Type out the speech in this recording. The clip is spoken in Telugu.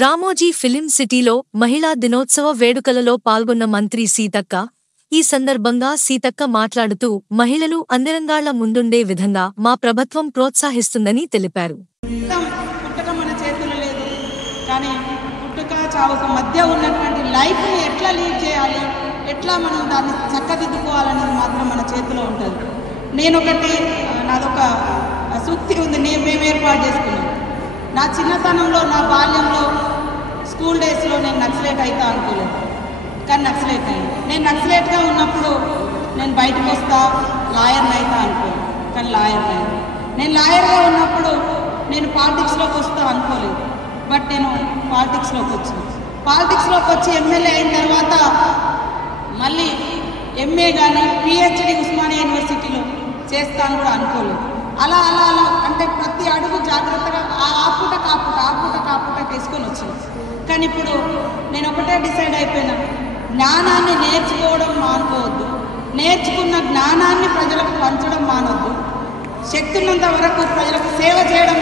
రామోజీ ఫిలిం సిటీలో మహిళా దినోత్సవ వేడుకలలో పాల్గొన్న మంత్రి సీతక్క ఈ సందర్భంగా సీతక్క మాట్లాడుతూ మహిళలు అన్నిరంగాళ్ల ముందుండే విధంగా మా ప్రభుత్వం ప్రోత్సహిస్తుందని తెలిపారు. పుట్టక మన చేతుల్లో లేదు, కానీ పుట్టుక చావుకు మధ్య ఉన్నటువంటి లైఫ్ని ఎట్లా లీడ్ చేయాలి, ఎట్లా మనం దాన్ని చక్కదిద్దుకోవాలనేది మాత్రం మన చేతిలో ఉంటుంది. నాదొక సూక్తి ఉంది, మేము ఏర్పాటు చేసుకున్నాం. నా చిన్నతనంలో, నా బాల్యంలో, స్కూల్ డేస్లో నేను నక్సలేట్ అవుతా అనుకోలేదు, కానీ నక్సలేట్ అయ్యింది. నేను నక్సలేట్గా ఉన్నప్పుడు నేను బయటకు వస్తా, లాయర్ని అవుతా అనుకోలేదు, కానీ లాయర్ని అయ్యింది. నేను లాయర్గా ఉన్నప్పుడు నేను పాలిటిక్స్లోకి వస్తా అనుకోలేదు, బట్ నేను పాలిటిక్స్లోకి వచ్చి ఎమ్మెల్యే అయిన తర్వాత మళ్ళీ ఎంఏ కానీ పిహెచ్డి ఉస్మానియా యూనివర్సిటీలో చేస్తాను కూడా అనుకోలేదు. అలా అలా అలా అంటే ప్రతి అడుగు జాగ్రత్తగా ఆపుట కాపుట వేసుకొని వచ్చింది. కానీ ఇప్పుడు నేను ఒకటే డిసైడ్ అయిపోయినా, జ్ఞానాన్ని నేర్చుకోవడం మానుకోవద్దు, నేర్చుకున్న జ్ఞానాన్ని ప్రజలకు పంచడం మానవద్దు, శక్తి ఉన్నంత వరకు ప్రజలకు సేవ చేయడం